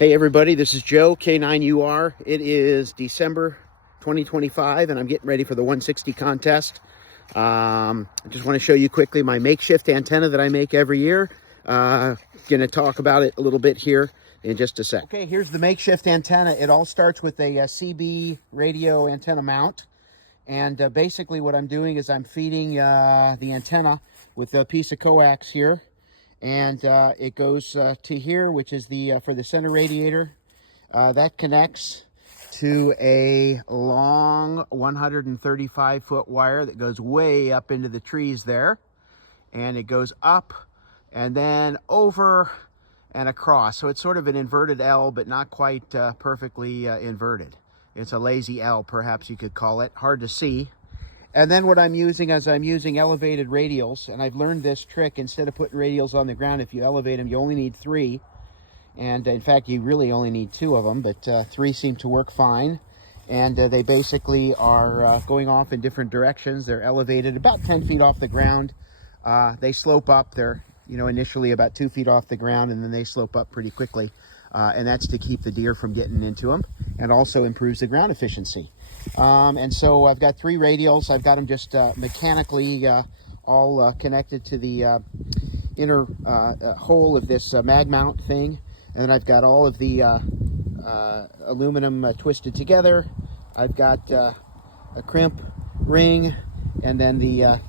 Hey everybody, this is Joe, K9UR. It is December 2025 and I'm getting ready for the 160 contest. I just want to show you quickly my makeshift antenna that I make every year. Going to talk about it a little bit here in just a sec. Okay, here's the makeshift antenna. It all starts with a CB radio antenna mount. And basically what I'm doing is I'm feeding the antenna with a piece of coax here. And it goes to here, which is the for the center radiator. That connects to a long 135-foot wire that goes way up into the trees there. And it goes up and then over and across. So it's sort of an inverted L, but not quite perfectly inverted. It's a lazy L, perhaps you could call it. Hard to see. And then what I'm using is I'm using elevated radials, and I've learned this trick. Instead of putting radials on the ground, if you elevate them, you only need 3. And in fact, you really only need 2 of them, but 3 seem to work fine. And they basically are going off in different directions. They're elevated about 10 feet off the ground. They slope up. They're, initially about 2 feet off the ground, and then they slope up pretty quickly. And that's to keep the deer from getting into them, and also improves the ground efficiency. And so I've got 3 radials. I've got them just mechanically all connected to the inner hole of this mag mount thing. And then I've got all of the aluminum twisted together. I've got a crimp ring, and then the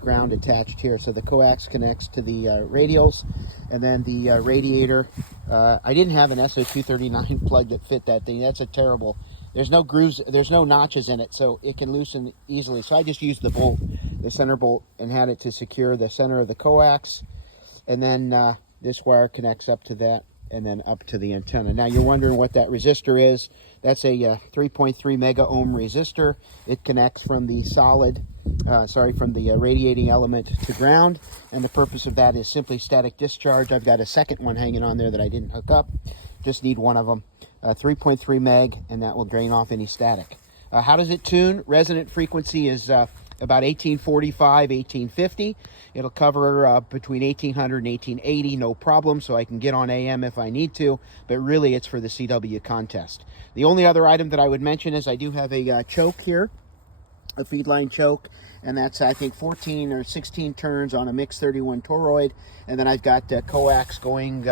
ground attached here. So the coax connects to the radials, and then the radiator. I didn't have an SO239 plug that fit that thing. That's a terrible. There's no grooves, there's no notches in it, so it can loosen easily. So I just used the bolt, the center bolt, and had it to secure the center of the coax. And then this wire connects up to that, and then up to the antenna. Now you're wondering what that resistor is. That's a 3.3 mega ohm resistor. It connects from the from the radiating element to ground. And the purpose of that is simply static discharge. I've got a second one hanging on there that I didn't hook up. Just need one of them. 3.3 meg, and that will drain off any static. How does it tune? Resonant frequency is about 1845, 1850. It'll cover between 1800 and 1880, no problem, so I can get on AM if I need to, but really it's for the CW contest. The only other item that I would mention is I do have a choke here, a feedline choke, and that's, I think, 14 or 16 turns on a Mix 31 toroid, and then I've got coax going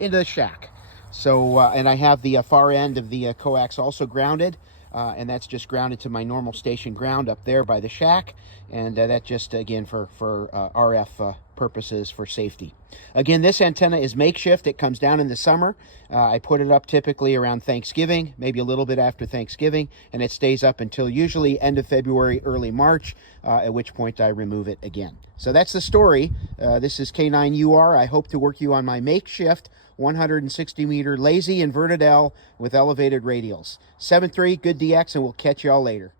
into the shack. So, and I have the far end of the coax also grounded, and that's just grounded to my normal station ground up there by the shack, and that just, again, for RF purposes for safety. Again, this antenna is makeshift. It comes down in the summer. I put it up typically around Thanksgiving, maybe a little bit after Thanksgiving, and it stays up until usually end of February, early March, at which point I remove it again. So that's the story. This is K9UR. I hope to work you on my makeshift 160 meter lazy inverted L with elevated radials. 7.3, good DX, and we'll catch y'all later.